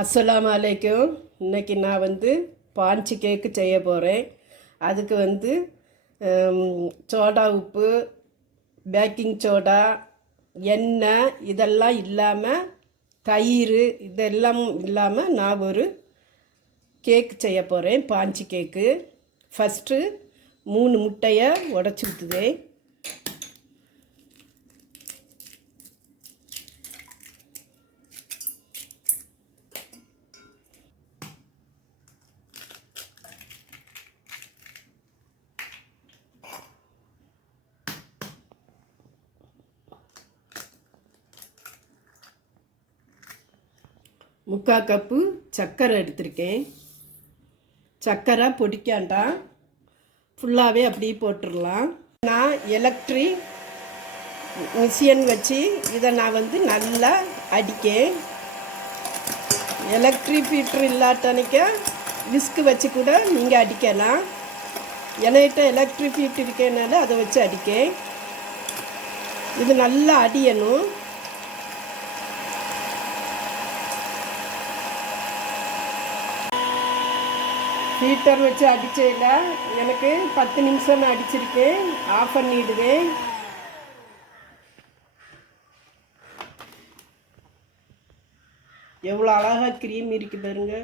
அஸ்ஸலாமு அலைக்கும். இன்றைக்கி நான் பாஞ்சி கேக்கு செய்ய போகிறேன். அதுக்கு சோடா உப்பு, பேக்கிங் சோடா, எண்ணெய் இதெல்லாம் இல்லாமல், தயிர் இதெல்லாம் இல்லாமல் நான் ஒரு கேக்கு செய்ய போகிறேன். பாஞ்சி கேக்கு. ஃபஸ்ட்டு 3 முட்டையை உடச்சி ஊற்றுதேன். முக்கால் கப்பு சர்க்கரை எடுத்திருக்கேன். சர்க்கரை பொடிக்காண்டாம், ஃபுல்லாகவே அப்படியே போட்டுடலாம். நான் எலக்ட்ரிக் மிஷின் வச்சு இதை நான் நல்லா அடிக்கேன். எலக்ட்ரிக் பீட்ரு இல்லாட்டனிக்க விஸ்கு வச்சு கூட நீங்கள் அடிக்கலாம். என்கிட்ட எலக்ட்ரிக் பீட்ரு இருக்கனால அதை வச்சு அடிக்கேன். இது நல்லா அடியணும். ஹீட்டர் வச்சு அடிச்சதில்ல, எனக்கு 10 நிமிஷம் நான் அடிச்சிருக்கேன். ஆஃப் பண்ணிடுவேன். எவ்வளோ அழகாக க்ரீம் இருக்கு பாருங்க.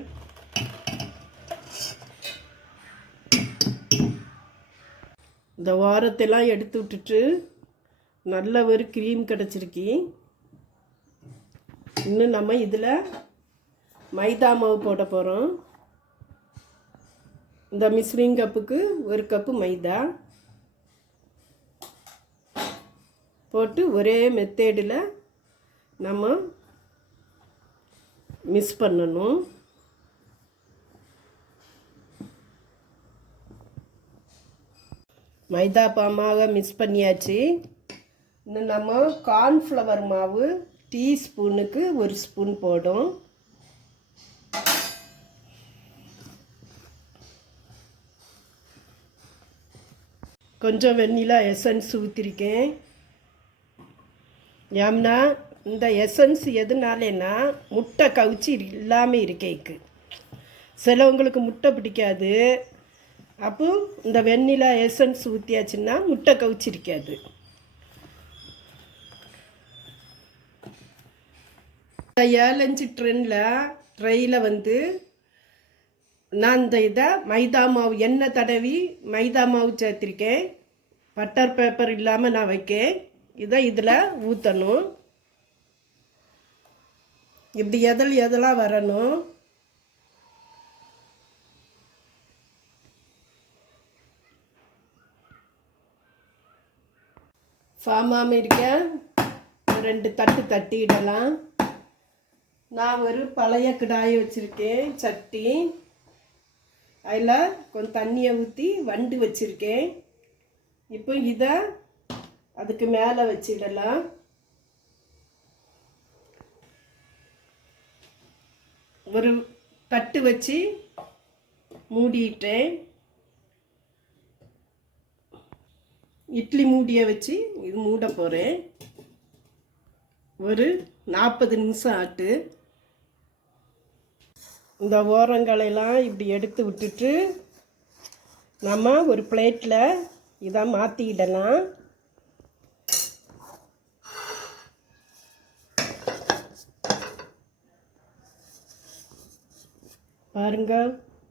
இந்த வாரத்தெல்லாம் எடுத்து விட்டுட்டு நல்ல ஒரு க்ரீம் கிடச்சிருக்கு. இன்னும் நம்ம இதில் மைதா மாவு போட போகிறோம். இந்த மிக்சிங் கப்புக்கு 1 கப்பு மைதா போட்டு ஒரே மெத்தேடில் நம்ம மிக்ஸ் பண்ணணும். மைதா மாவை மிக்ஸ் பண்ணியாச்சு. இன்னும் நம்ம கார்ன்ஃப்ளவர் மாவு டீஸ்பூனுக்கு 1 ஸ்பூன் போடும். கொஞ்சம் வெண்ணிலா எசன்ஸ் ஊற்றிருக்கேன். ஏம்னா இந்த எசன்ஸ் எதுனாலேன்னா முட்டை கவுச்சி இல்லாமல் இருக்கேக்கு. சிலவங்களுக்கு முட்டை பிடிக்காது. அப்போ இந்த வெண்ணிலா எசன்ஸ் ஊற்றியாச்சுன்னா முட்டை கவுச்சி இருக்காது. இந்த 7-5 ட்ரையில் நான் இந்த மைதா மாவு எண்ணெய் தடவி மைதா மாவு சேர்த்திருக்கேன். பட்டர் பேப்பர் இல்லாமல் நான் வைக்கேன். இதை இதில் ஊற்றணும். இப்படி எதெல்லாம் வரணும். ஃபார்மாமல் இருக்க 2 தட்டு தட்டிடலாம். நான் ஒரு பழைய கடாயை வச்சுருக்கேன், சட்டி. அதில் கொஞ்சம் தண்ணியை ஊற்றி வண்டு வச்சுருக்கேன். இப்போ இதை அதுக்கு மேலே வச்சிடலாம். ஒரு தட்டு வச்சு மூடிட்டேன். இட்லி மூடியை வச்சு இது மூட போகிறேன். ஒரு 40 நிமிஷம் ஆட்டு. இந்த ஓரங்களெல்லாம் இப்படி எடுத்து விட்டுட்டு நம்ம ஒரு பிளேட்டில் இதை மாற்றிக்கிடலாம். பாருங்க,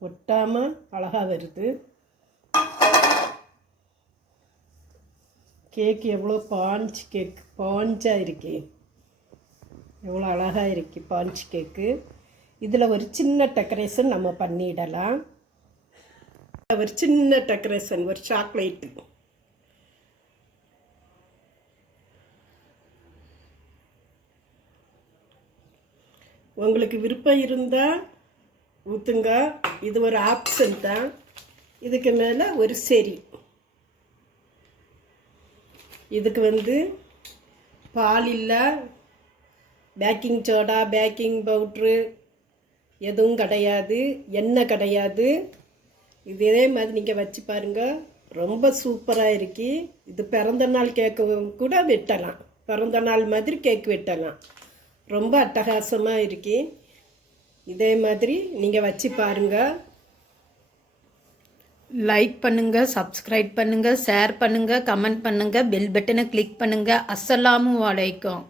ஒட்டாமல் அழகாக வருது. கேக்கு எவ்வளோ பாஞ்ச் கேக், பாஞ்சாக இருக்கு. எவ்வளோ அழகாக இருக்கு பாஞ்ச் கேக்கு. இதில் ஒரு சின்ன டெக்கரேஷன் நம்ம பண்ணிடலாம். ஒரு சின்ன டெக்கரேஷன், ஒரு சாக்லேட்டு. உங்களுக்கு விருப்பம் இருந்தால் ஊற்றுங்க. இது ஒரு ஆப்ஷன் தான். இதுக்கு மேலே ஒரு செரி. இதுக்கு பால் இல்லை, பேக்கிங் சோடா, பேக்கிங் பவுட்ரு எதுவும் கிடையாது, எண்ணெய் கிடையாது. இதே மாதிரி நீங்கள் வச்சு பாருங்கள், ரொம்ப சூப்பராக இருக்கு. இது பிறந்த நாள் கேக்கு கூட வெட்டலாம். பிறந்த நாள் மாதிரி கேக் வெட்டலாம். ரொம்ப அட்டகாசமாக இருக்கு. இதே மாதிரி நீங்கள் வச்சு பாருங்கள். லைக் பண்ணுங்கள், சப்ஸ்கிரைப் பண்ணுங்கள், ஷேர் பண்ணுங்கள், கமெண்ட் பண்ணுங்கள், பெல் பட்டனை கிளிக் பண்ணுங்கள். அஸ்ஸலாமு அலைக்கும்.